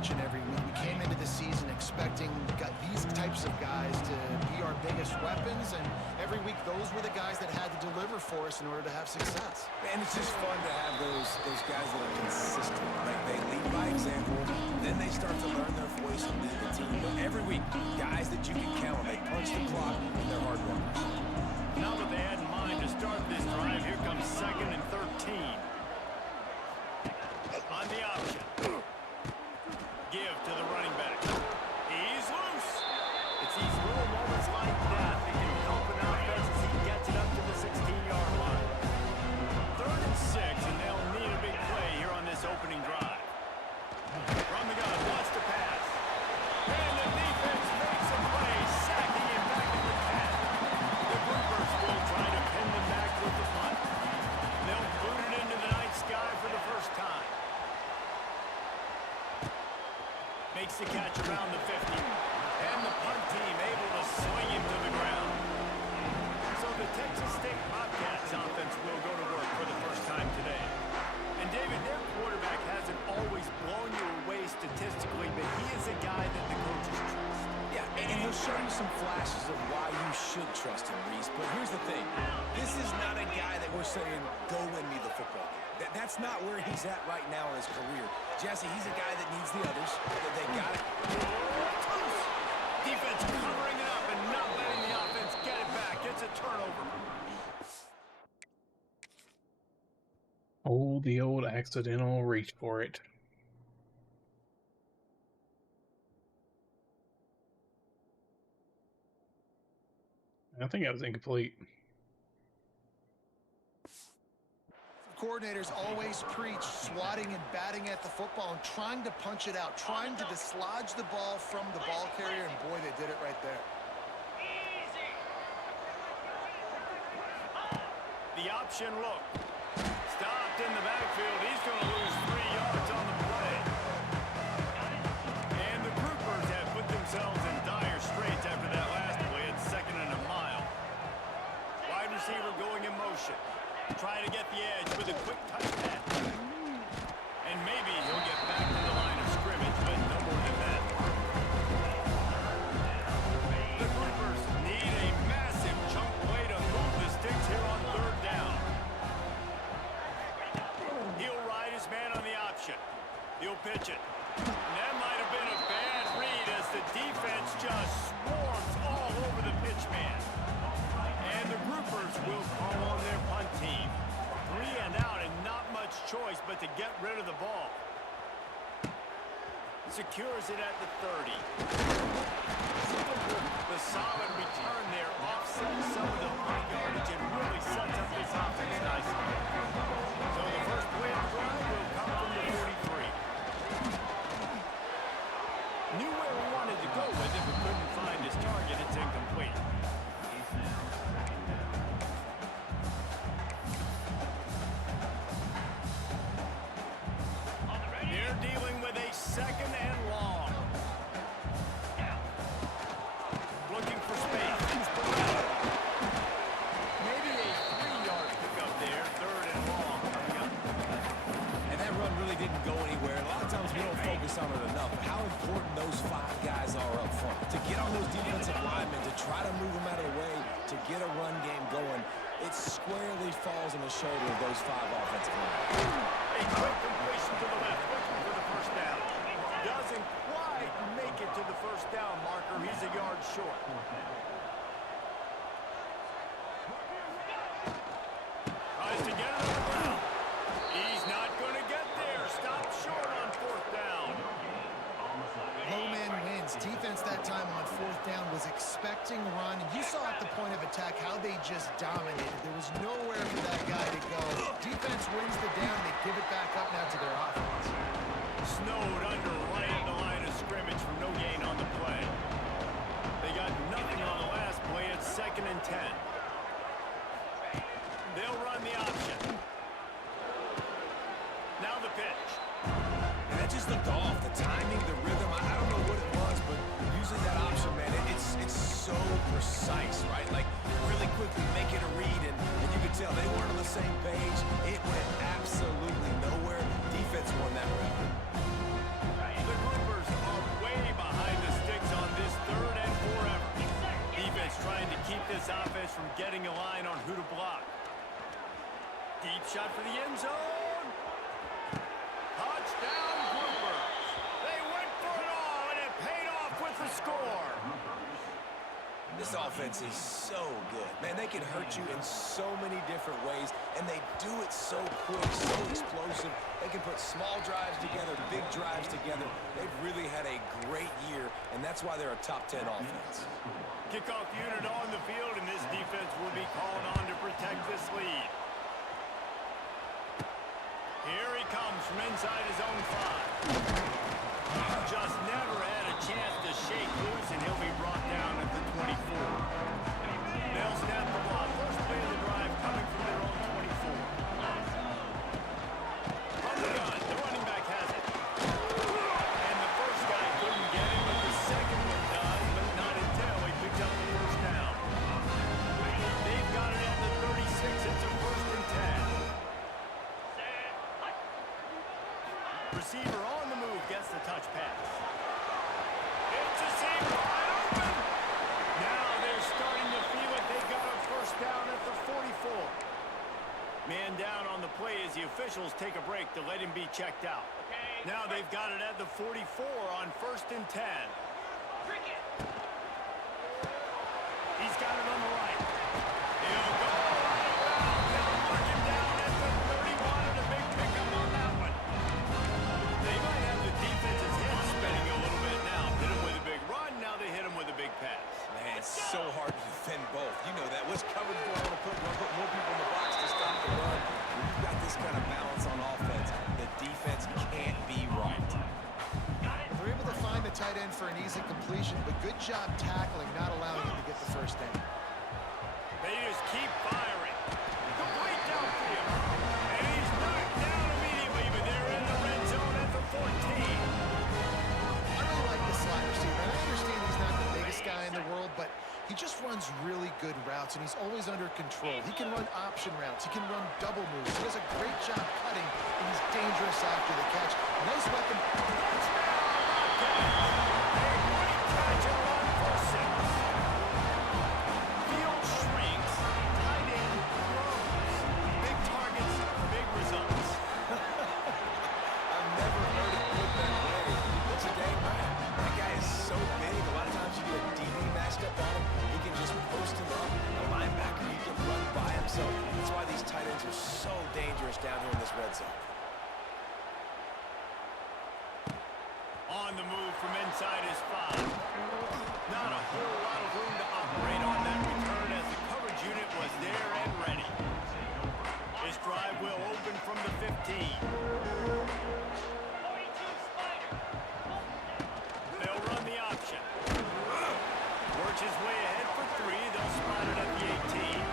each and every week. We came into the season expecting these types of guys to be our biggest weapons, and every week those were the guys that had to deliver for us in order to have success. And it's just fun to have those guys that are consistent. Like, they lead by example, then they start to learn their voice and lead the team. But every week, guys that you can count on, they punch the clock, and they're hard workers. Now what they had in mind to start this drive, here comes 2nd and 13. On the option. Give to the running back. He's loose. It's these little moments like that that can help an offense as he gets it up to the 16-yard line. 3rd and 6, and they'll need a big play here on this opening drive. From the gun, wants to pass. And the defense makes a play, sacking him back at the 10. The Groupers will try to pin them back with the punt. They'll boot it into the night sky for the first time. Makes the catch around the 50. And the punt team able to swing him to the ground. So the Texas State Bobcats offense will go to work for the first time today. And David, their quarterback hasn't always blown you away statistically, but he is a guy that the coaches trust. Yeah, and he'll show you some flashes of why you should trust him, Reese. But here's the thing. This is not a guy that we're saying, go win me the football game. That's not where he's at right now in his career. Jesse, he's a guy that needs the others. They got it. Defense covering it up and not letting the offense get it back. It's a turnover. Oh, the old accidental reach for it. I think that was incomplete. Coordinators always preach swatting and batting at the football and trying to punch it out, trying to dislodge the ball from the ball carrier, and boy, they did it right there. The option look. Stopped in the backfield. He's going to lose 3 yards on the play. And the Groupers have put themselves in dire straits after that last play. It's 2nd and a mile. Wide receiver going in motion. Try to get the edge with a quick touch pass. And maybe he'll get back to the line of scrimmage, but no more than that. The Groupers need a massive chunk play to move the sticks here on 3rd down. He'll ride his man on the option. He'll pitch it. And that might have been a bad read as the defense just swarms all over the pitch man. And the Groupers will call on their punt team. 3 and out and not much choice but to get rid of the ball. Secures it at the 30. The solid return there offsets some of the punt yardage and really sets up this offense nicely. So the first play of the drive will come from the 43. Knew where he wanted to go with it but couldn't find his target. It's incomplete. They're dealing with a 2nd and long. Looking for space. Maybe a 3-yard pickup there. 3rd and long coming up. And that run really didn't go anywhere. And a lot of times we don't focus on it enough. But how important those 5 guys are up front. To get on those defensive linemen, to try to move them out of the way, to get a run game going, it squarely falls on the shoulder of those 5 offensive linemen. A quick completion to the left, looking for the first down. Doesn't quite make it to the first down marker. He's a yard short. Tries to get it on the ground. He's not going to get there. Stopped short on 4th down. Low man wins. Defense that time on 4th down was expecting run. You saw at the point of attack how they just dominated. There was nowhere for that guy to go. Defense wins the down. They give it back up now to their offense. Snowed under right at the line of scrimmage for no gain on the play. They got nothing on the last play. It's 2nd and 10. They'll run the option. Now the pitch. And that just looked off. The timing, the rhythm, I don't know what it was, but using that option, man, it's so precise, right? Like, really quickly make it a read, and you could tell they weren't on the same page. It went absolutely nowhere. Defense won that round. The Groupers Deep shot for the end zone. Touchdown, Groupers. They went for it all, and it paid off with the score. This offense is so good. Man, they can hurt you in so many different ways, and they do it so quick, so explosive. They can put small drives together, big drives together. They've really had a great year, and that's why they're a top 10 offense. Kickoff unit on the field, and this defense will be called on to protect this lead. Here he comes from inside his own 5. Just never had a chance to shake loose, and he'll be brought down at the 24. They'll snap the ball. First play of the drive coming from their own 24. From the gun, the running back has it. And the first guy couldn't get him, but the second one does, but not until he picked up the first down. They've got it at the 36. It's a 1st and 10. Receiver on the move gets the touch pass. It's a seam wide open. Now they're starting to feel it. They've got a first down at the 44. Man down on the play as the officials take a break to let him be checked out. Now they've got it at the 44 on 1st and 10. He's got it on the right. He'll go right around. They'll mark him down at the 31 and a big pickup on that one. They might have the defense's head spinning a little bit now. Hit him with a big run, now they hit him with a big pass. Man, it's so hard to defend both. You know that. What's covered for to put more people in the box to stop the run. When you've got this kind of balance on offense, the defense can't be right. They're able to find the tight end for an easy completion, but good job tackling, not allowing him to get the first down. They just keep firing. Complete downfield. And he's knocked down immediately, but they're in the red zone at the 14. I really like this slot receiver. And I understand he's not the biggest guy in the world, but he just runs really good routes, and he's always under control. He can run option routes. He can run double moves. He does a great job cutting, and he's dangerous after the catch. Nice weapon. Touchdown, Bobcats. A great catch and run for 6. Field shrinks, tight end grows. Big targets, big results. I've never heard it put that way. It's a game man. That guy is so big. A lot of times you get a DB matched up on him. He can just post him up. A linebacker, he can run by himself. That's why these tight ends are so dangerous down here in this red zone. On the move from inside his 5. Not a whole lot of room to operate on that return as the coverage unit was there and ready. His drive will open from the 15. They'll run the option. Works his way ahead for 3. They'll spot it at the 18.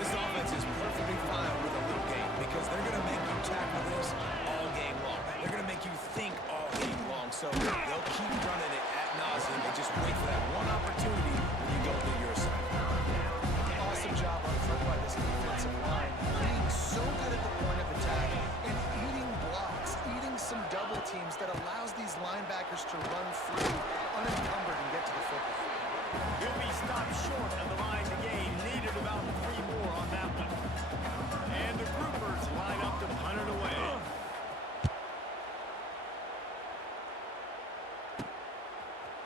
This offense is perfectly fine with a little game because they're going to make you tackle this all game long. They're going to make you think all game long. So they'll keep running it ad nauseum and just wait for that one opportunity when you don't do your assignment. Awesome job on front by this defensive line. Being so good at the point of attack and eating blocks, eating some double teams that allows these linebackers to run free, unencumbered, and get to the football. He'll be stopped short of the line to gain. Needed about 3 more on that one. And the Groupers line up to punt it away.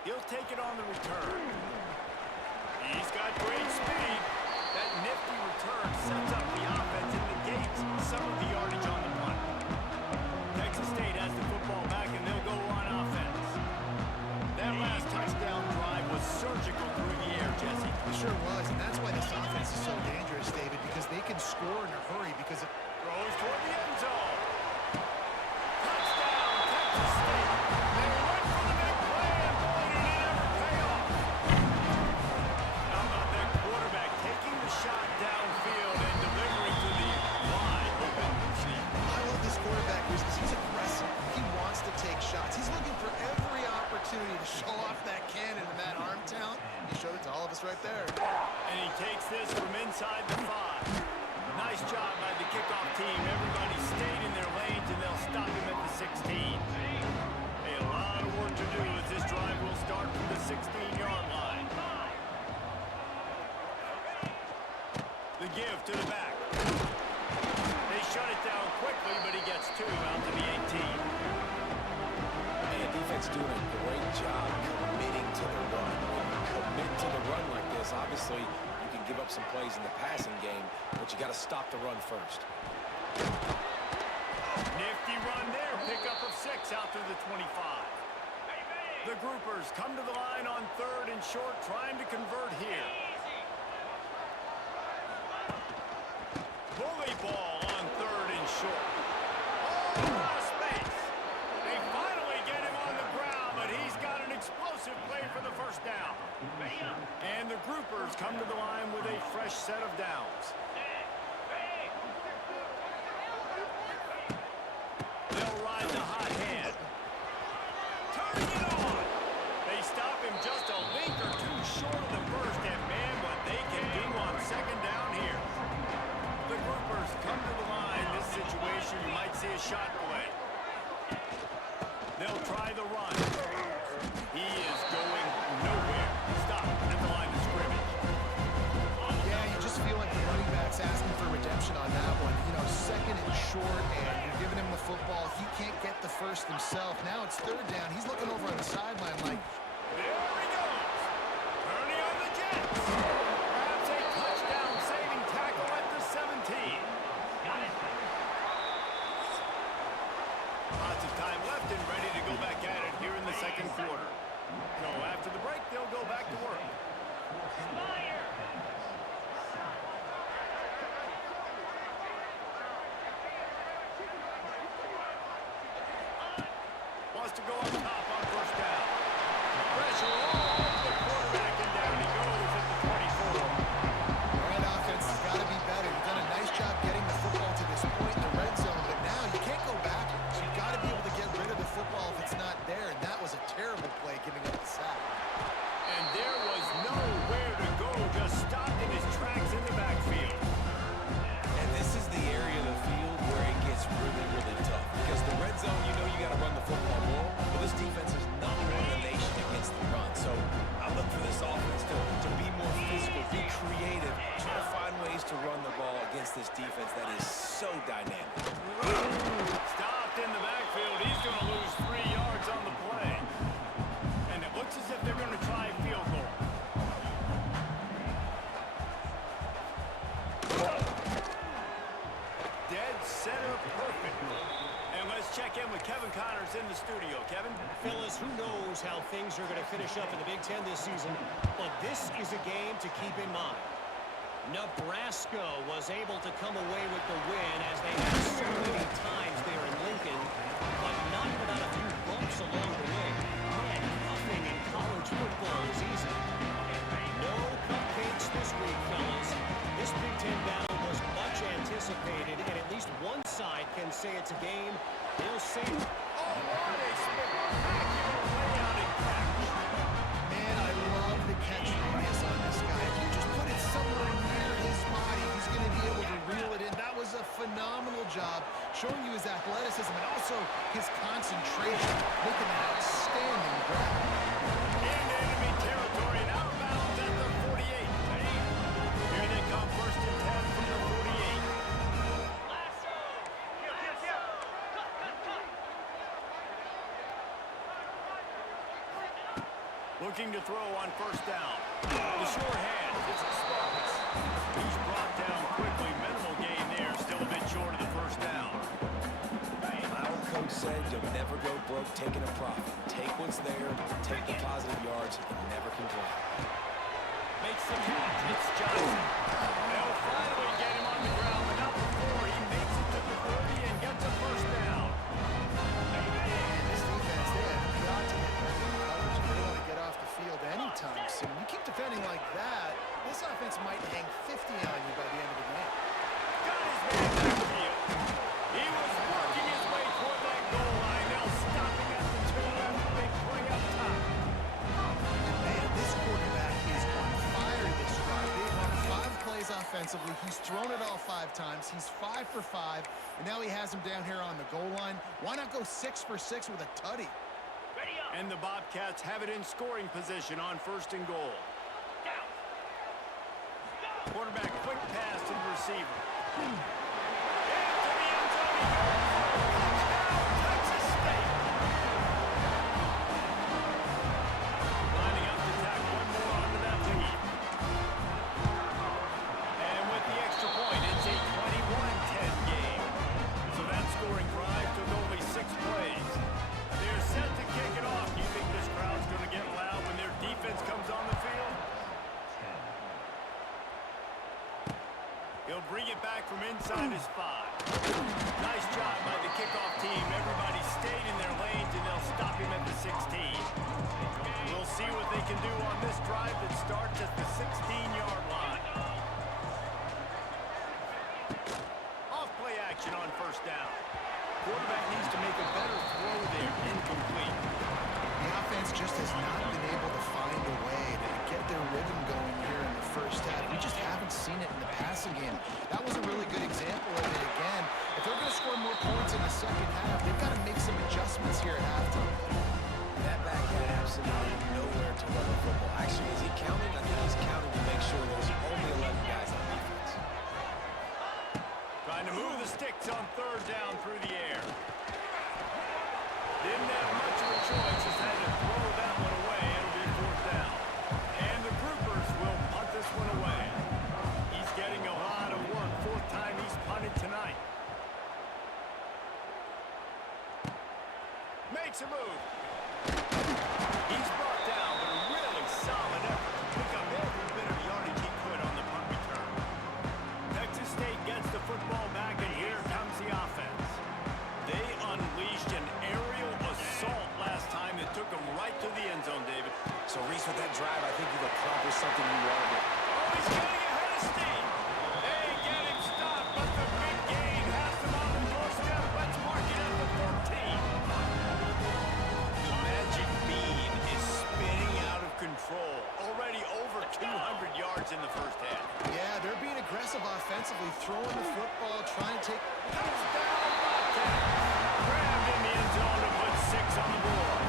He'll take it on the return. He's got great speed. That nifty return sets up the offense and negates some of the yardage on the punt. Texas State has the football back, and they'll go on offense. That last touchdown drive was surgical through the air, Jesse. It sure was, and that's why this offense is so dangerous, David, because they can score in a hurry because it Throws toward the end zone. Touchdown, Texas State. They went for the big play, and boy, did it ever pay off. How about that quarterback taking the shot downfield and delivering to the wide open receiver? I love this quarterback because he's aggressive. He wants to take shots. He's looking for every opportunity to show off that cannon and that arm talent. He showed it to all of us right there. And he takes this from inside the 5. Nice job by the kickoff team. Everybody stayed in their lanes, and they'll stop him at the 16. A lot of work to do as this drive will start from the 16-yard line. The give to the back. defense doing a great job committing to the run. When you commit to the run like this, obviously you can give up some plays in the passing game, but you got to stop the run first. Nifty run there. Pickup of 6 out to the 25. The groupers come to the line on 3rd and short, trying to convert here. Bully ball on 3rd and short. Oh, out of space. They finally get him on the ground, but he's got an explosive play for the first down. And the groupers come to the line with a fresh set of downs. They'll ride the hot hand. Turning it on. They stop him just a link or two short of the first, and man, what they can do on 2nd down here. The groupers come to the line. This situation, you might see a shot play. They'll try the run. He is going nowhere. Stop at the line of scrimmage. Yeah, you just feel like the running back's asking for redemption on that one. You know, 2nd and short, and you're giving him the football. He can't get the first himself. Now it's 3rd down. He's looking over on the sideline like, There he goes. Turning on the Jets. Grabs a touchdown-saving tackle at the 17. Lots of time left and ready to go back at it here in the 2nd quarter. So after the break, they'll go back to work. Wants to go up top on 1st down. Pressure all over the quarterback, and down he goes at the 24. Red offense has got to be better. You've done a nice job getting the football to this point in the red zone, but now you can't go backwards. You've got to be able to get rid of the football if it's not there, and that was a terrible play giving up the sack. And there was nowhere to go, just stopped in his tracks in the backfield. And this is the area of the field where it gets really, really tough. Because the red zone, you know you got to run the football more. Well, this defense is number 1 in the nation against the run. So I look for this offense to be more physical, be creative, try to find ways to run the ball against this defense that is so dynamic. Stopped in the backfield. He's going to lose 3 yards on the play. And it looks as if they're going to try a field goal. Dead center perfect. And let's check in with Kevin Connors in the studio. Kevin? Fellas, who knows how things are going to finish up in the Big Ten this season, but this is a game to keep in mind. Nebraska was able to come away with the win as they had so many times there in Lincoln, but not without a few bumps along the way. Man, nothing in college football is easy. No cupcakes this week, fellas. This Big Ten battle was much anticipated, and at least one side can say it's a game they'll save. Oh, what a spectacular layout and catch. Man, I love the catch radius on this guy. If you just put it somewhere near his body, he's going to be able to reel it in. That was a phenomenal job, showing you his athleticism and also his concentration, making an outstanding grab. Into enemy territory and out of bounds at the 48. Here they come, 1st and 10 from the 48. Looking to throw on 1st down. The short hand, it's Sparks. He's brought down quickly. Minimal gain there, still a bit short of the 1st down. My old coach said you'll never go broke taking a profit. Take what's there, take the positive yards, and never complain. Makes the catch. It's Johnson. They'll finally get him on the ground, but not before he makes it to the 30 and gets a 1st down. Man, this defense, they have got to get better in coverage if they want to get off the field anytime soon. You keep defending like that, this offense might hang 50 on you by the end of the game. Got his man backfield. He was working his way toward that goal line. They'll stop him at the 2 after a big play up top. Man, this quarterback is on fire this drive. They've run 5 plays offensively. He's thrown it all 5 times. He's 5 for 5, and now he has him down here on the goal line. Why not go 6 for 6 with a tutty? And the Bobcats have it in scoring position on 1st and goal. Quarterback, quick pass to the receiver. Into the end zone he goes. Touchdown, Texas State. run the football. Actually, is he counting? I think he's counting to make sure there's only 11 guys on defense. Trying to move the sticks on third down through the air. Didn't have much of a choice. Just had to throw that one away. It'll be fourth down. And the Groupers will punt this one away. He's getting a lot of work. Fourth time he's punted tonight. Makes a move. He's brought down, but a really solid effort to pick up every bit of yardage he could on the punt return. Texas State gets the football back, and here comes the offense. They unleashed an aerial assault last time that took them right to the end zone, David. So, Reese, with that drive, I think you've accomplished something you wanted. Oh, he's getting ahead of steam. They get him stopped, but the big gain has them on the doorstep. Let's mark it at the 14. The magic bean is spinning out of control. Already over 200 yards in the first half. Yeah, they're being aggressive offensively, throwing the football, trying to take... Touchdown, Bobcats. Grabbed in the end zone to put 6 on the board.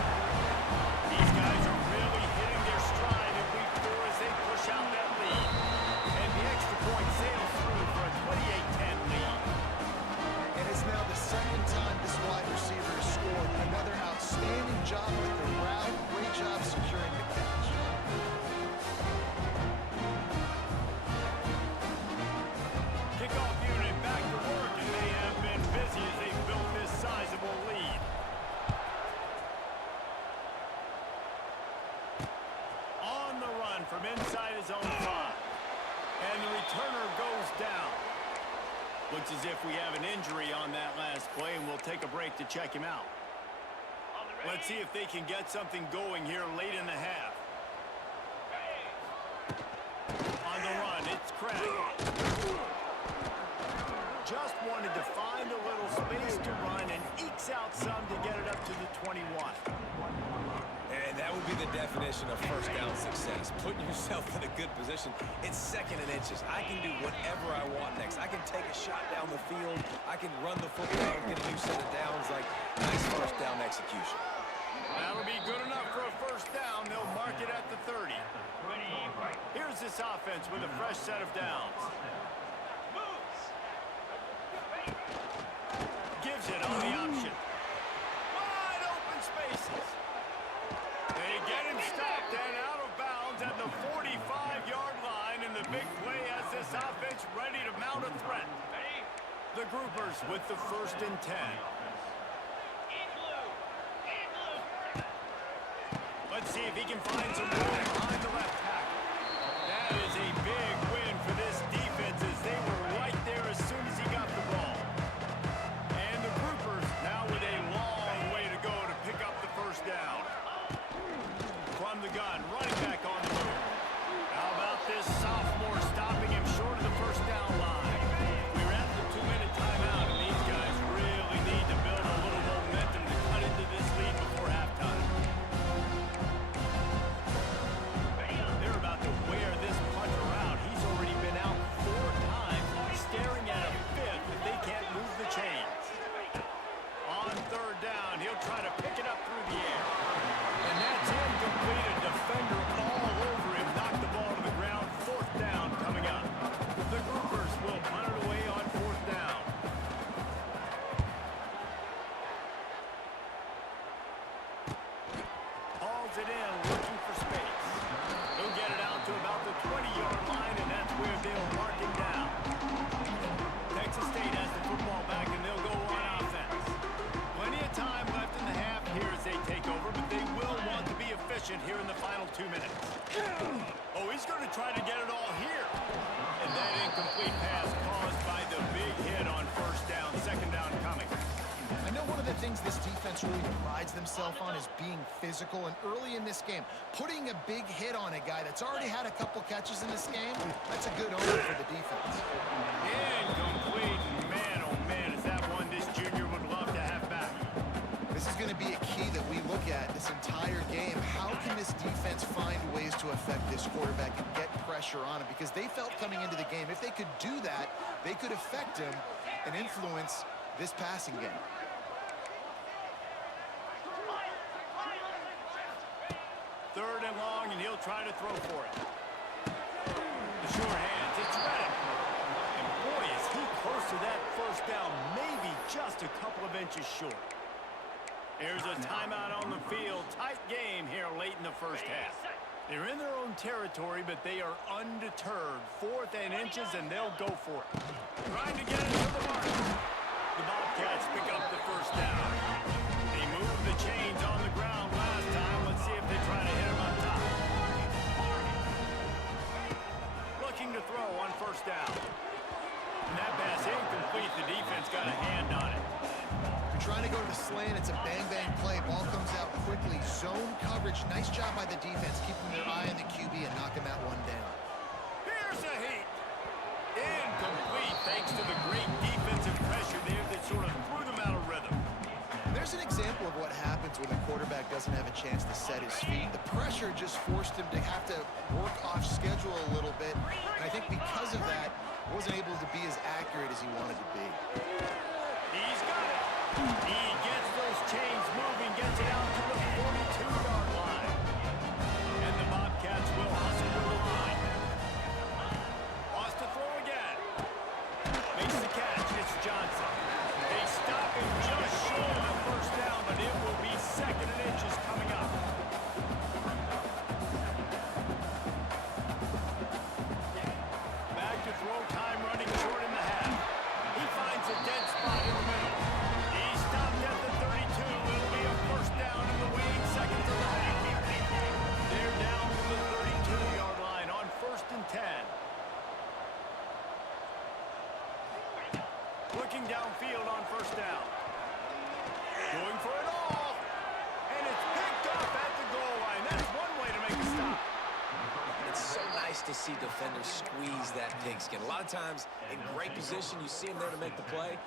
These guys are really hitting their stride in week 4 as they push out that lead. And the extra point sails through for a 28-10 lead. And it's now the second time this wide receiver has scored. Another outstanding job with the route. Great job securing the catch. Kickoff unit back to work, and they have been busy as they built this sizable lead. On the run from inside his own 5. And the returner goes down. Looks as if we have an injury on that last play, and we'll take a break to check him out. Let's see if they can get something going here late in the half. On the run, it's Craig. Just wanted to find a little space to run and ekes out some to get it up to the 21. And that would be the definition of first down success. Putting yourself in a good position. It's second and inches. I can do whatever I want next. I can take a shot down the field. I can run the football and get a new set of downs. Like, nice first down execution. That'll be good enough for a first down. They'll mark it at the 30. Here's this offense with a fresh set of downs. Gives it on the option. Wide open spaces. They get him stopped and out of bounds at the 45-yard line, and the big play has this offense ready to mount a threat. The Groupers with the 1st and 10. Let's see if he can find some room behind the left tackle. That is a big win for this defense as they were right there as soon as he got the ball. And the Groupers now with a long way to go to pick up the first down. From the gun, running back on the move. How about this sophomore stopping him short of the first down line? We're at the 2-minute timeout, and these guys really need to build a little momentum to cut into this lead before halftime. They're about to wear this punter out. He's already been out 4 times, staring at a 5th if they can't move the chains. On third down, he'll try to pick it up through the air. And that's incomplete. A defender all over him. Knocked the ball to the ground. 4th down coming up. The Groupers will punt it away on 4th down. Hauls it in, looking for space. He'll get it out to about the 20-yard line, and that's where they'll mark him down. Texas State has the football back, and they'll go on offense. Plenty of time left in the half here as they take over, but they will want to be efficient here in the final 2 minutes. Oh, he's going to try to get it all here. And that incomplete pass caused by the big hit on first down, 2nd down coming. I know one of the things this defense really prides themselves on is being physical, and early in this game, putting a big hit on a guy that's already had a couple catches in this game, that's a good omen for the defense. Incomplete. Man, oh man, is that one this junior would love to have back. This is going to be a key that we look at this entire game. How can this defense find ways to affect this quarterback and get pressure on him? Because they felt coming into the game, if they could do that, they could affect him and influence this passing game. Third and long, and he'll try to throw for it. The sure hands, it's Reddick. And boy, is he close to that first down, maybe just a couple of inches short. Here's a timeout on the field. Tight game here late in the first half. They're in their own territory, but they are undeterred. 4th and inches, and they'll go for it. Trying to get it to the mark. The Bobcats pick up the first down. They moved the chains on the ground last time. Let's see if they try to hit him on top. Looking to throw on first down. And that pass incomplete. The defense got a hand on it. Trying to go to the slant. It's a bang-bang play. Ball comes out quickly. Zone coverage. Nice job by the defense, keeping their eye on the QB and knocking that one down. Here's a heat. Incomplete, thanks to the great defensive pressure there that sort of threw them out of rhythm. There's an example of what happens when the quarterback doesn't have a chance to set his feet. The pressure just forced him to have to work off schedule a little bit. And I think because of that, wasn't able to be as accurate as he wanted to be. He's got it. He gets those chains moving, gets it out to the 42-yard line. And the Bobcats will hustle to the line. Wants to throw again. Makes the catch. It's Johnson. They stop him just short of the first down, but it will be 2nd and inches coming up. Back to throw time, running short in the half. He finds a dead spot in the middle. At the 32, it'll be a first down in the waning seconds of the half. They're down to the 32-yard line on 1st and 10. Looking downfield on first down. Going for it all. And it's picked up at the goal line. That's one way to make a stop. It's so nice to see defenders squeeze that pigskin. A lot of times, in great position, you see them there to make the play.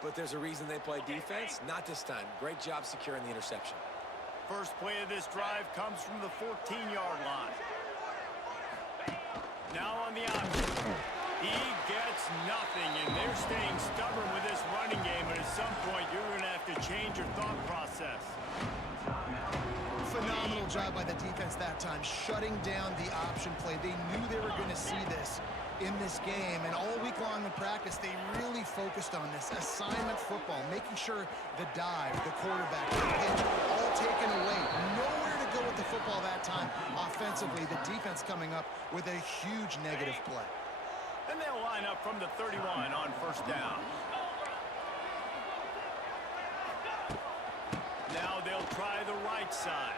But there's a reason they play defense. Not this time. Great job securing the interception. First play of this drive comes from the 14-yard line. Now on the option. He gets nothing, and they're staying stubborn with this running game. But at some point, you're going to have to change your thought process. Phenomenal job by the defense that time, shutting down the option play. They knew they were going to see this in this game, and all week long in practice, they really focused on this assignment football, making sure the dive, the quarterback, the pitch, all taken away. Nowhere to go with the football that time. Offensively, the defense coming up with a huge negative play. And they'll line up from the 31 on first down. Now they'll try the right side.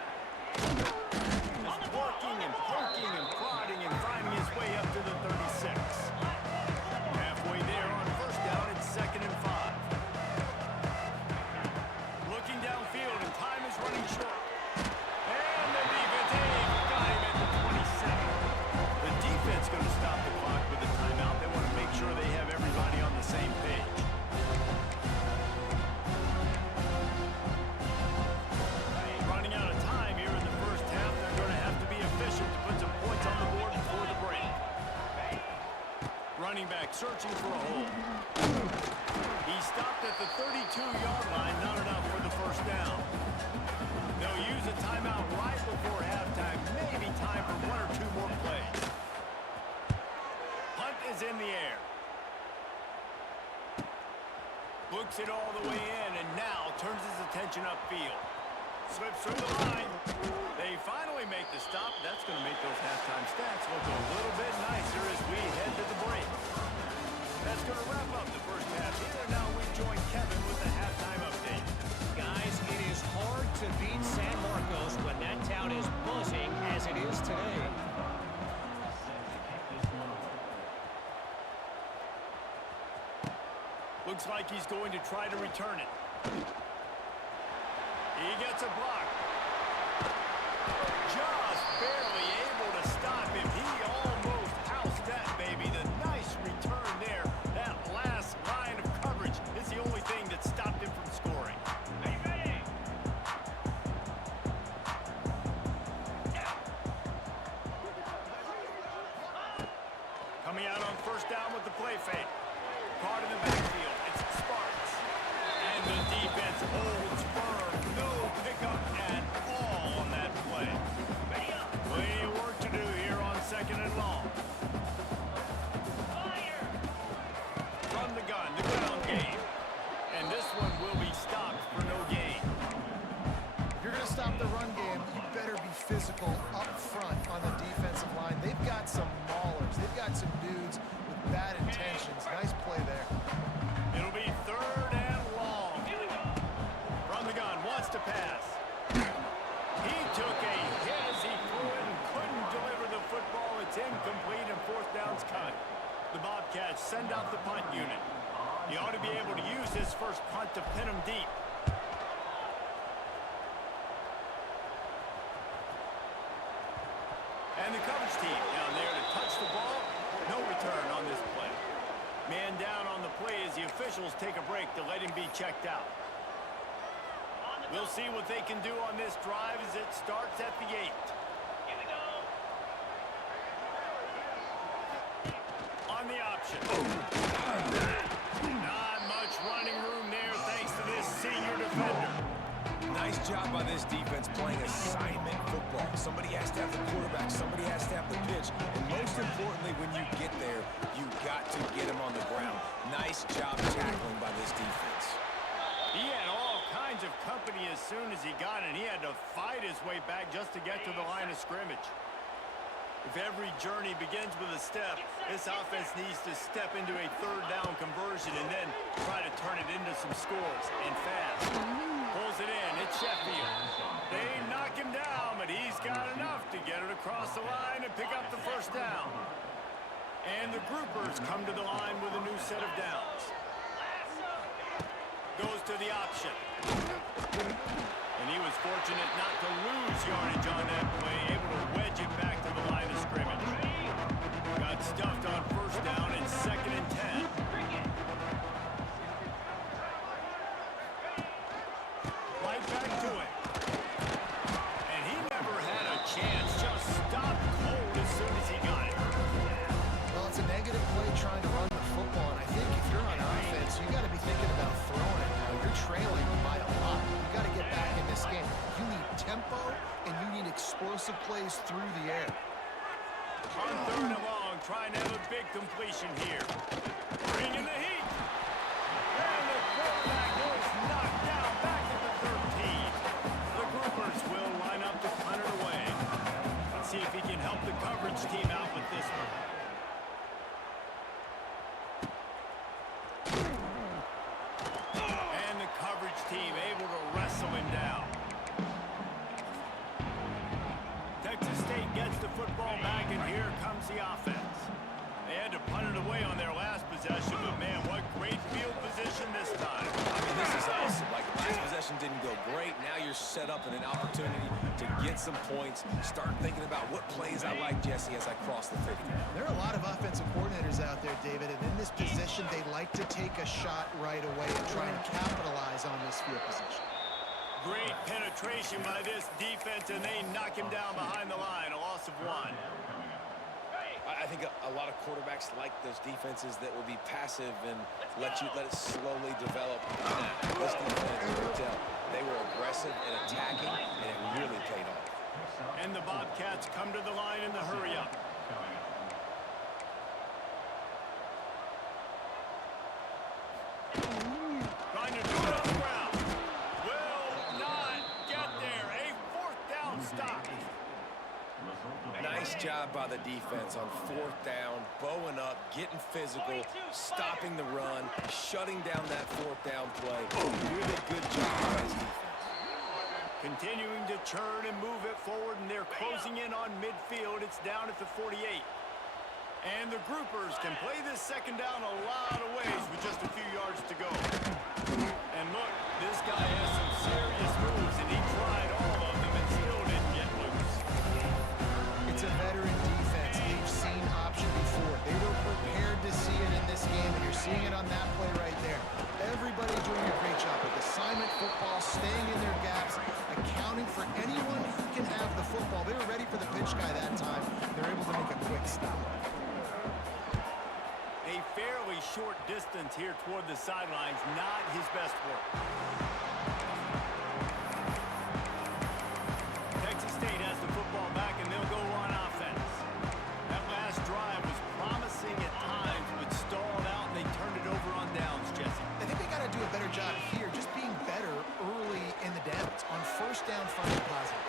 Just working and poking and prodding and finding his way up to the 36. Halfway there on first down, it's 2nd and 5. Looking downfield, and time is running short. And the defense, got him at the 27. The defense going to stop the clock with the timeout. They want to make sure they have everybody on the same page. Running out of time here in the first half. They're going to have to be efficient to put some points on the board before the break. Running back searching for a hole. He stopped at the 32-yard line, not enough for the first down. They'll use a timeout right before halftime, maybe time for 1 or 2 more plays. Hunt is in the air. Looks it all the way in, and now turns his attention upfield. Slips through the line. They finally make the stop. That's going to make those halftime stats look a little bit nicer as we head to the break. That's going to wrap up the first half here. Now we join Kevin with the halftime update. Guys, it is hard to beat San Marcos when that town is buzzing as it is today. Looks like he's going to try to return it. He gets a block. Just barely able to stop him. He almost housed that baby. The nice return there. That last line of coverage is the only thing that stopped him from scoring. Coming out on first down with the play fake. Caught in the backfield. It's Sparks. And the defense holds firm. No pickup at all on that play. Plenty of work the run game, you better be physical up front on the defensive line. They've got some maulers. They've got some dudes with bad intentions. Nice play there. It'll be 3rd and long. From the gun, wants to pass. He took a hit as he threw it and couldn't deliver the football. It's incomplete and 4th down's cut. The Bobcats send out the punt unit. He ought to be able to use his first punt to pin him deep. And the coverage team down there to touch the ball. No return on this play. Man down on the play as the officials take a break to let him be checked out. We'll see what they can do on this drive as it starts at the 8. Here we go. On the option. Not much running room there thanks to this senior defender. Nice job by this defense playing assignment football. Somebody has to have the quarterback. Somebody has to have the pitch. And most importantly, when you get there, you got to get him on the ground. Nice job tackling by this defense. He had all kinds of company as soon as he got it. He had to fight his way back just to get to the line of scrimmage. If every journey begins with a step, this offense needs to step into a 3rd down conversion and then try to turn it into some scores, and fast. Pulls it in. It's Sheffield. They knock him down, but he's got enough to get it across the line and pick up the 1st down. And the groupers come to the line with a new set of downs. Goes to the option. And he was fortunate not to lose yardage on that play, able to wedge it back to the line of scrimmage. Got stuffed on 1st down and 2nd and 10. Right back to it. And he never had a chance, just stopped cold as soon as he got it. Well, it's a negative play trying to run the football, and I think if you're on offense, you got to be thinking about throwing it now. You're trailing by a lot. You got to get back in this game. You need tempo, and you need explosive plays through the air. On 3rd and long, trying to have a big completion here. Bringing the heat. And the quarterback is knocked down back at the 13. The groupers will line up to punt it away. Let's see if he can help the coverage team out with this one. And the coverage team able to wrestle him down. Texas State gets the football back, and here comes the offense. They had to punt it away on their last possession, but man, what great field position this time. I mean, this is awesome. Like, the last possession didn't go great. Now you're set up in an opportunity to get some points. Start thinking about what plays I like, Jesse, as I cross the 50. There are a lot of offensive coordinators out there, David, and in this position, they like to take a shot right away and try and capitalize on this field position. Great penetration by this defense, and they knock him down behind the line. A loss of 1. I think a lot of quarterbacks like those defenses that will be passive and let it slowly develop. This defense, you can tell, they were aggressive and attacking, and it really paid off. And the Bobcats come to the line in the hurry-up. Trying to do it on the ground. Will not get there. A 4th down stop. Nice job by the defense on 4th down, bowing up, getting physical, stopping the run, shutting down that 4th down play. Really good job by his defense. Continuing to churn and move it forward, and they're closing in on midfield. It's down at the 48. And the groupers can play this 2nd down a lot of ways with just a few yards to go. And look, this guy has some serious moves, and he tried all of them and still didn't get loose. It's a veteran defense. They've seen option before. They were prepared to see it in this game, and you're seeing it on that play right there. Everybody doing a great job with assignment football, staying in their gaps, accounting for anyone who can have the football. They were ready for the pitch guy that time. They're able to make a quick stop. A fairly short distance here toward the sidelines, not his best work. Texas State has the football back, and they'll go on offense. That last drive was promising at times, but stalled out, and they turned it over on downs, Jesse. I think they got to do a better job here, just being better early in the downs. On 1st down, finding positive.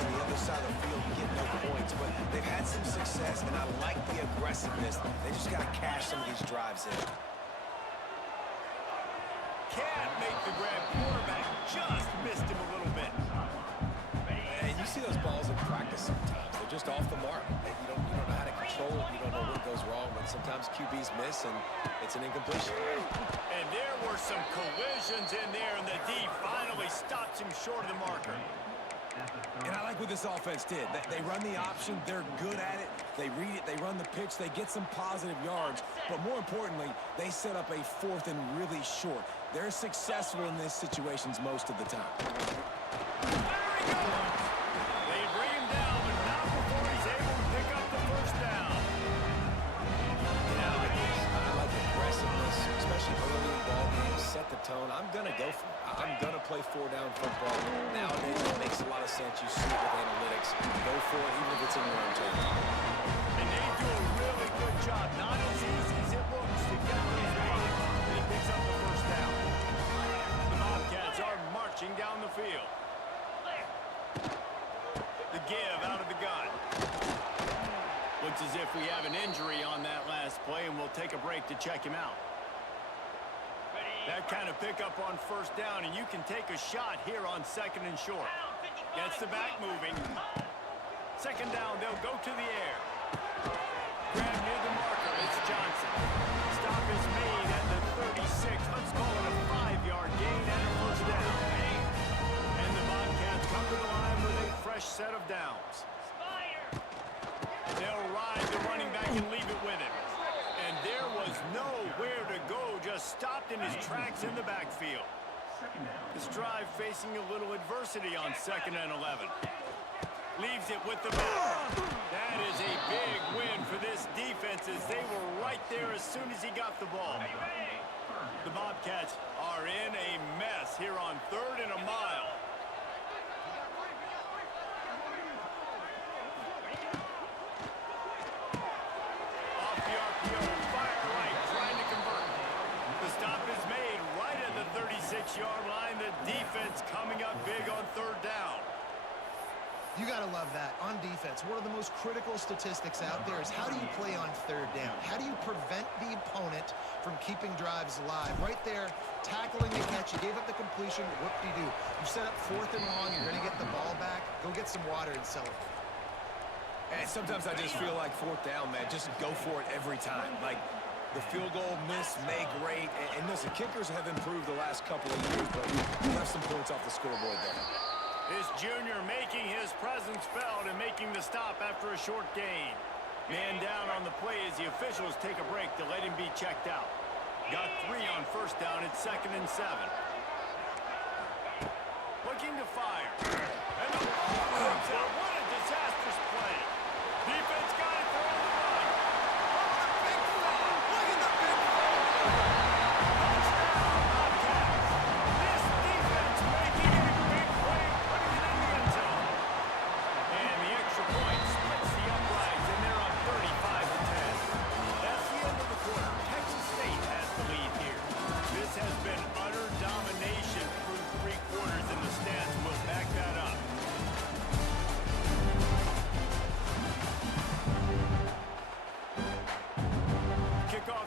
from the other side of the field and get no points, but they've had some success, and I like the aggressiveness. They just got to cash some of these drives in. Can't make the grab. Quarterback just missed him a little bit. And you see those balls in practice sometimes. They're just off the mark. You don't know how to control it. You don't know what goes wrong, but sometimes QBs miss, and it's an incompletion. And there were some collisions in there, and the D finally stops him short of the marker. And I like what this offense did. They run the option. They're good at it. They read it. They run the pitch. They get some positive yards. But more importantly, they set up a fourth and really short. They're successful in these situations most of the time. There he goes. They bring him down, but not before he's able to pick up the first down. I like aggressiveness, especially early in ball games. Set the tone. I'm going to go for it. I'm going to play four-down football. Nowadays, it makes a lot of sense. You see it with analytics. Go for it, even if it's in your own territory. And they do a really good job. Not as easy as it looks to get those blocks. And he picks up the first down. The Bobcats are marching down the field. The give out of the gun. Looks as if we have an injury on that last play, and we'll take a break to check him out. That kind of pickup on first down, and you can take a shot here on second and short. Gets the back moving. Second down, they'll go to the air. Grab near the marker, it's Johnson. Stop is made at the 36. Let's call it a 5-yard gain and a first down. And the Bobcats come to the line with a fresh set of downs. They'll ride the running back and leave it with him. And there was nowhere to go, just stopped in his tracks in the backfield. This drive facing a little adversity on 2nd and 11. Leaves it with the back. That is a big win for this defense, as they were right there as soon as he got the ball. The Bobcats are in a mess here on 3rd and a mile. Yard line. The defense coming up big on 3rd down. You got to love that. On defense, one of the most critical statistics out there is how do you play on 3rd down? How do you prevent the opponent from keeping drives alive? Right there, tackling the catch. You gave up the completion. Whoop-de-doo. You set up 4th and long. You're going to get the ball back. Go get some water and celebrate. And sometimes I just feel like 4th down, man. Just go for it every time. Like, the field goal miss, make great. And listen, kickers have improved the last couple of years, but we left some points off the scoreboard there. This junior making his presence felt and making the stop after a short gain. Man down on the play as the officials take a break to let him be checked out. Got 3 on first down at 2nd and 7. Looking to fire. And the ball comes out. What a disastrous play. Defense got it for the run.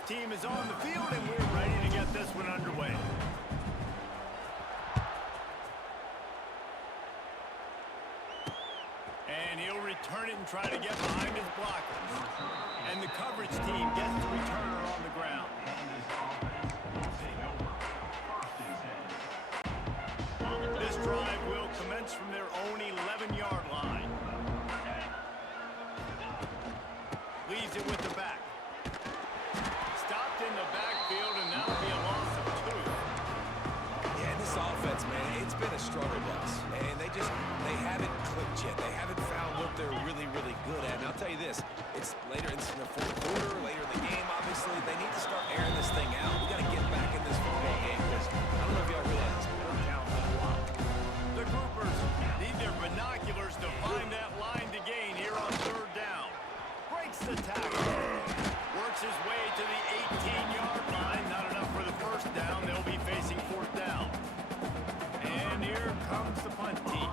Team is on the field, and we're ready to get this one underway. And he'll return it and try to get behind his blockers. And the coverage team gets the returner on the ground. This drive will commence from their own 11-yard line. Leaves it with the back. In the backfield, and that'll be a loss of 2. Yeah, this offense, man, it's been a struggle bus. And they haven't clicked yet. They haven't found what they're really, really good at. And I'll tell you this, it's later in the 4th quarter, later in the game, obviously. They need to start airing this thing out. We got to get back in this football game, because I don't know if y'all realize this, but we're counting the clock. The groupers need their binoculars to find that line to gain here on 3rd down. Breaks the tackle. Works his way to the 18-yard line. Not enough for the first down. They'll be facing 4th down. And here comes the punt team.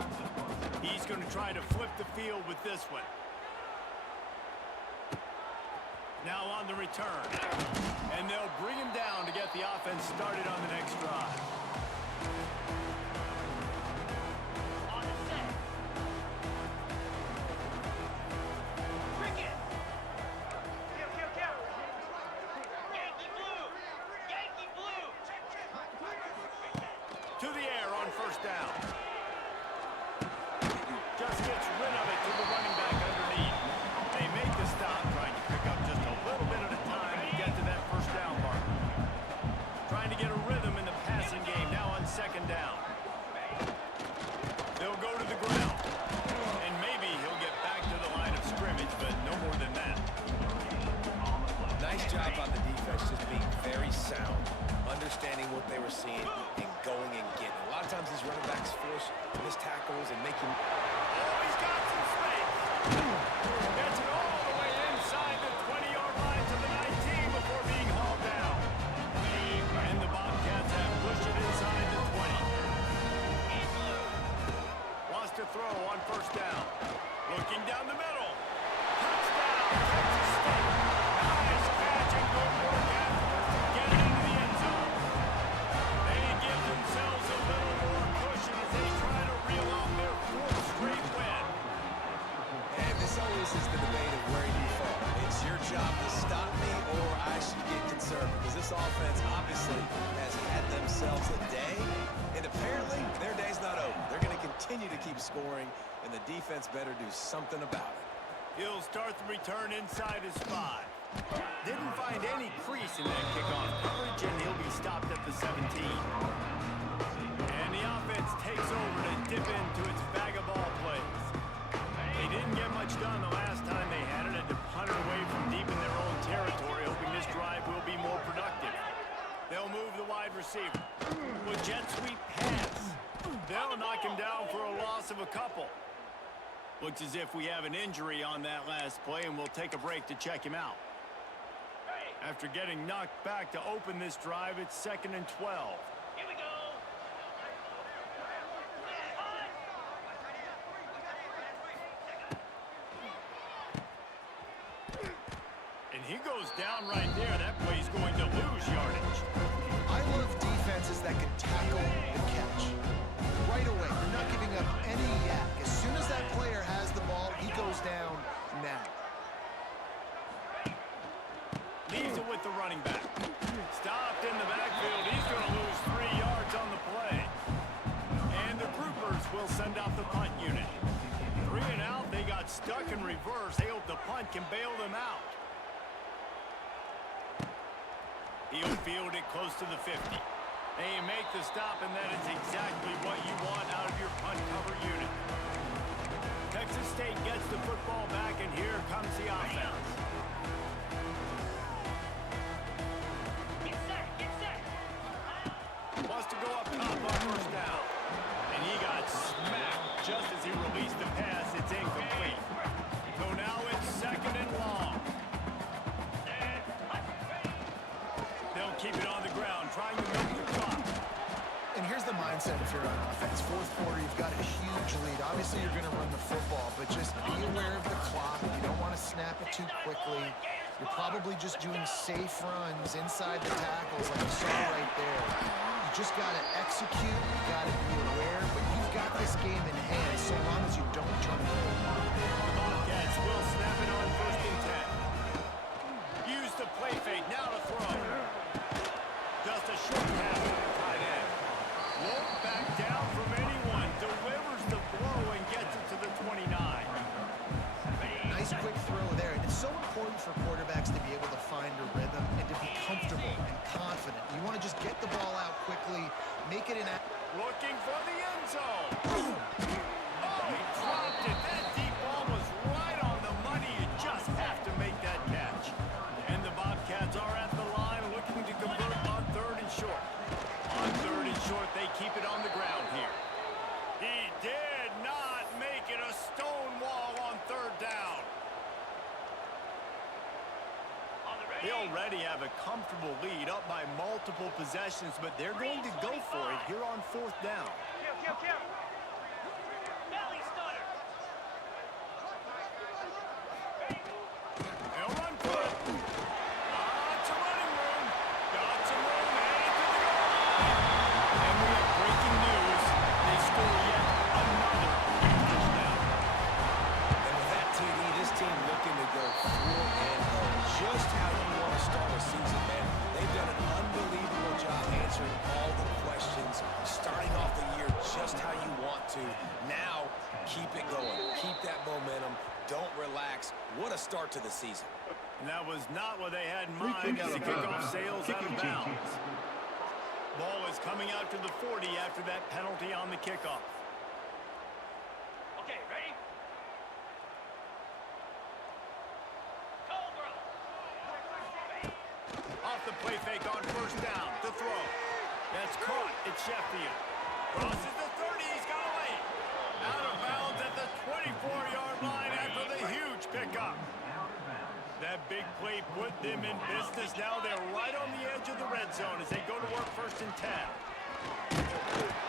He's going to try to flip the field with this one. Now on the return. And they'll bring him down to get the offense started on the next drive. On the set. Cricket. Kill. Yankee blue. Yankee blue. To the air on first down. Just gets rid of it to the running back underneath. They make the stop, trying to pick up just a little bit at a time to get to that first down mark. Trying to get a rhythm in the passing game now on second down. They'll go to the ground. And maybe he'll get back to the line of scrimmage, but no more than that. Nice job on the defense, just being very sound, understanding what they were seeing, and going and getting. A lot of times these running backs force missed tackles and making... Oh, he's got some space. Gets it all the way inside the 20-yard line to the 19 before being hauled down. And the Bobcats have pushed it inside the 20. Wants to throw on first down. Looking down the middle. Touchdown, Texas State. Nice catch and good work afterwards to get it into the end zone. They give themselves a little more cushion as they try to reel off their fourth straight win. And this always is the debate of where you fall. It's your job to stop me or I should get concerned, because this offense obviously has had themselves a day, and apparently their day's not over. They're going to continue to keep scoring, and the defense better do something about it. He'll start the return inside his 5. Didn't find any crease in that kickoff coverage, and he'll be stopped at the 17. And the offense takes over to dip into its bag of ball plays. They didn't get much done the last time they had it, and to punt it away from deep in their own territory, hoping this drive will be more productive. They'll move the wide receiver. With jet sweep pass. They'll knock him down for a loss of a couple. Looks as if we have an injury on that last play, and we'll take a break to check him out. After getting knocked back to open this drive, it's 2nd and 12. Here we go. And he goes down right there. That play's going to lose yardage. I love defenses that can tackle the catch. Right away, they're not giving up any yak. As soon as that player has the ball, he goes down now. Leaves it with the running back. Stopped in the backfield. He's going to lose 3 yards on the play. And the Groupers will send out the punt unit. 3 and out. They got stuck in reverse. They hope the punt can bail them out. He'll field it close to the 50. They make the stop, and that is exactly what you want out of your punt cover unit. Texas State gets the football back, and here comes the offense. Get set. Wants to go up top on first down. And he got smacked just as he released the pass. It's incomplete. So now it's 2nd and long. They'll keep it on the ground, trying to milk the clock. And here's the mindset if you're on offense. Fourth quarter, you've got a huge lead. Obviously, you're going to run the football, but just be aware of the clock. You don't want to snap it too quickly. You're probably just doing safe runs inside the tackles like you saw right there. You just got to execute. You got to be aware, but you've got this game in hand so long as you don't turn it over. The Bobcats will snap it on 1st and 10. Use the play fake, now to throw. Just a short pass to the tight end. Won't back down from anyone. Delivers the blow and gets it to the 29. Nice quick throw there. And it's so important for quarterbacks to be able to find a rhythm and to be comfortable and confident. You want to just get the ball out quickly, make it an... Looking for the end zone. Oh, he dropped it. That deep ball was right on the money. You just have to make that catch. And the Bobcats are at the line looking to convert on 3rd and short. On 3rd and short, they keep it on the ground here. He did not make it a stone wall on 3rd down. They already have a comfortable lead up by multiple possessions, but they're going to go for it here on 4th down. Kill. Belly starter. to. Now, keep it going. Keep that momentum. Don't relax. What a start to the season. And that was not what they had in mind as the kickoff sails out of bounds. Ball is coming out to the 40 after that penalty on the kickoff. Okay, ready? Cobra. Off the play fake on first down. The throw. That's caught. It's Sheffield. Crosses the 30. He's got away. Out of bounds at the 24-yard line after the huge pickup. That big play put them in business. Now they're right on the edge of the red zone as they go to work 1st and 10.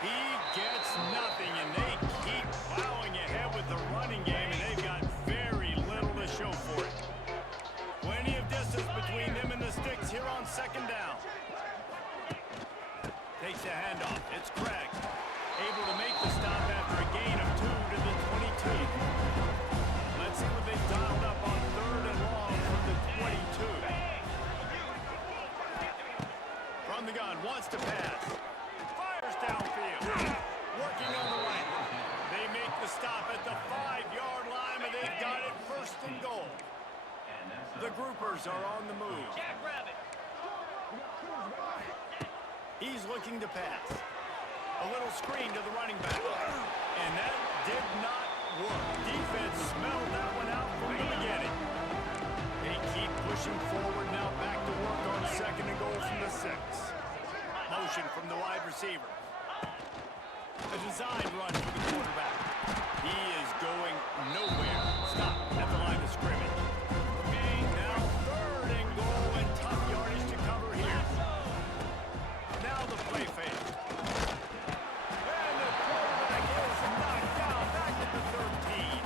He gets nothing, and they keep plowing ahead with the running game, and they've got very little to show for it. Plenty of distance between them and the sticks here on 2nd down. Takes a handoff. It's Craig. Able to make the stop after a gain of 2 to the 22. Let's see what they've dialed up on 3rd and long from the 22. From the gun, wants to pass. Fires downfield. Working on the right. They make the stop at the 5-yard line, and they've got it 1st and goal. The groupers are on the move. Jackrabbit. He's looking to pass. A little screen to the running back. And that did not work. Defense smelled that one out from the beginning. They keep pushing forward now, back to work on 2nd and goal from the 6. Motion from the wide receiver. A designed run for the quarterback. He is going nowhere. Stop at the line of scrimmage. Now 3rd and goal and tough yardage to cover here. Now the play fake. And the quarterback is knocked down back at the 13.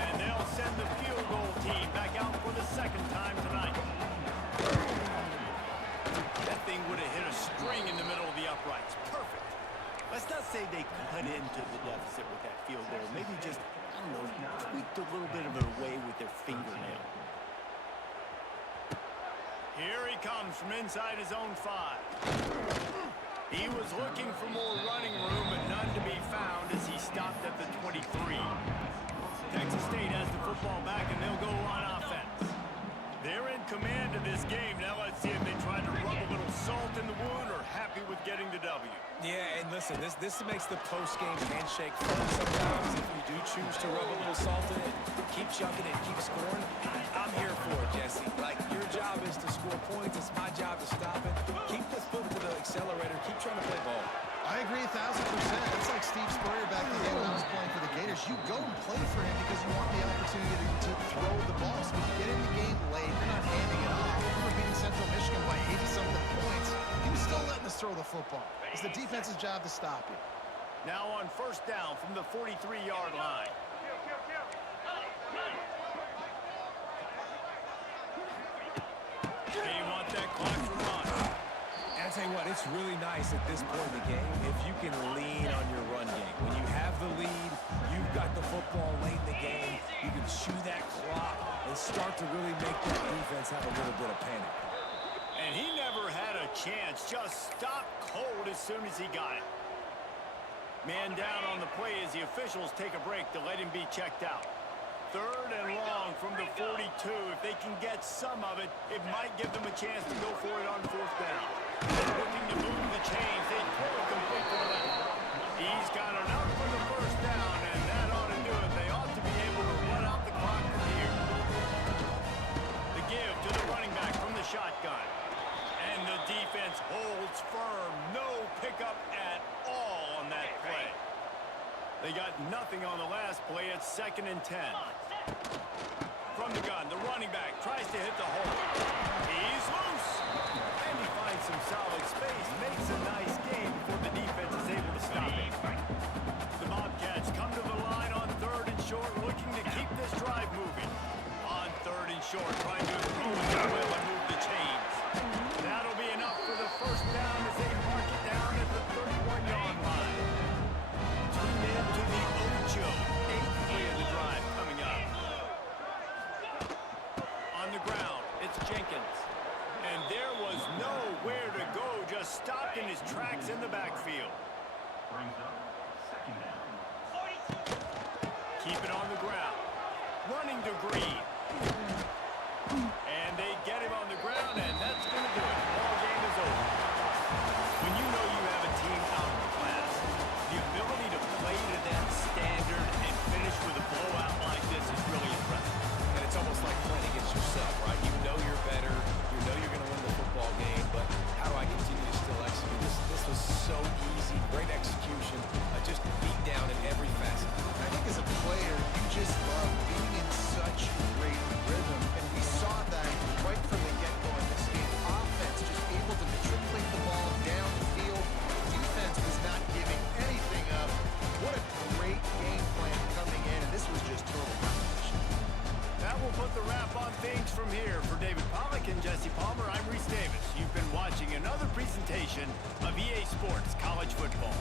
And they'll send the field goal team back out for the 2nd time tonight. That thing would have hit a string in the middle of the uprights. Perfect. Let's not say they cut into the deficit with that field goal. Maybe just, I don't know, tweaked a little bit of it away with their fingernail. Here he comes from inside his own 5. He was looking for more running room, but none to be found as he stopped at the 23. Texas State has the football back, and they'll go on offense. They're in command of this game. Now let's see if they try to rub a little salt in the wound or happy with getting the W. Yeah, and listen, this makes the post-game handshake fun sometimes. If we do choose to rub a little salt in it, keep chucking it, keep scoring, I'm here for it, Jesse. Like, your job is to score points. It's my job to stop it. Keep the foot to the accelerator. Keep trying to play ball. I agree 1,000%. That's like Steve Spurrier back in the day when I was playing for the Gators. You go and play for him because you want the opportunity to throw the ball. So when you get in the game late, you're not handing it off. I remember beating Central Michigan by 80-something points. He was still letting us throw the football. It's the defense's job to stop you. Now on 1st down from the 43-yard line. They want that clock to run. And I tell you what, it's really nice at this point in the game if you can lean on your run game. When you have the lead, you've got the football late in the game, you can chew that clock and start to really make that defense have a little bit of panic. And he never had a chance. Just stopped cold as soon as he got it. Man down on the play as the officials take a break to let him be checked out. 3rd and long from the 42. If they can get some of it, it might give them a chance to go for it on 4th down. Looking to move the chains. They throw it complete to the left. He's got enough for the 1st down, and that ought to do it. They ought to be able to run out the clock from here. The give to the running back from the shotgun. And the defense holds firm. No pickup at all on that play. They got nothing on the last play. It's 2nd and 10. From the gun, the running back tries to hit the hole. He's loose. And he finds some solid space. Makes a nice game before the defense is able to stop it. The Bobcats come to the line on 3rd and short, looking to keep this drive moving. On 3rd and short, trying to impose their will and move the chains. That'll be enough for the 1st down as they mark it down at the 31-yard line. Tune in to the Ocho. 8th play of the drive coming up. On the ground, it's Jenkins. And there was nowhere to go, just stopped in his tracks in the backfield. Keep it on the ground. Running to Green. And they get him on the ground, and that's going to do it. Ball game is over. When you know you have a team out in class, the ability to play to that standard and finish with a blowout like this is really impressive. And it's almost like playing against yourself, right? You know you're better. You know you're going to win the football game, but how do I continue to still execute? This was so easy. Great execution. Just beat down in every facet. I think as a player, you just love being in such great rhythm. And we saw that right from the get-go in this game. Offense just able to matriculate the ball down the field. Defense was not giving anything up. What a great game plan coming in, and this was just total domination. That will put the wrap on things from here. For David Pollack and Jesse Palmer, I'm Reese Davis. You've been watching another presentation of EA Sports College Football.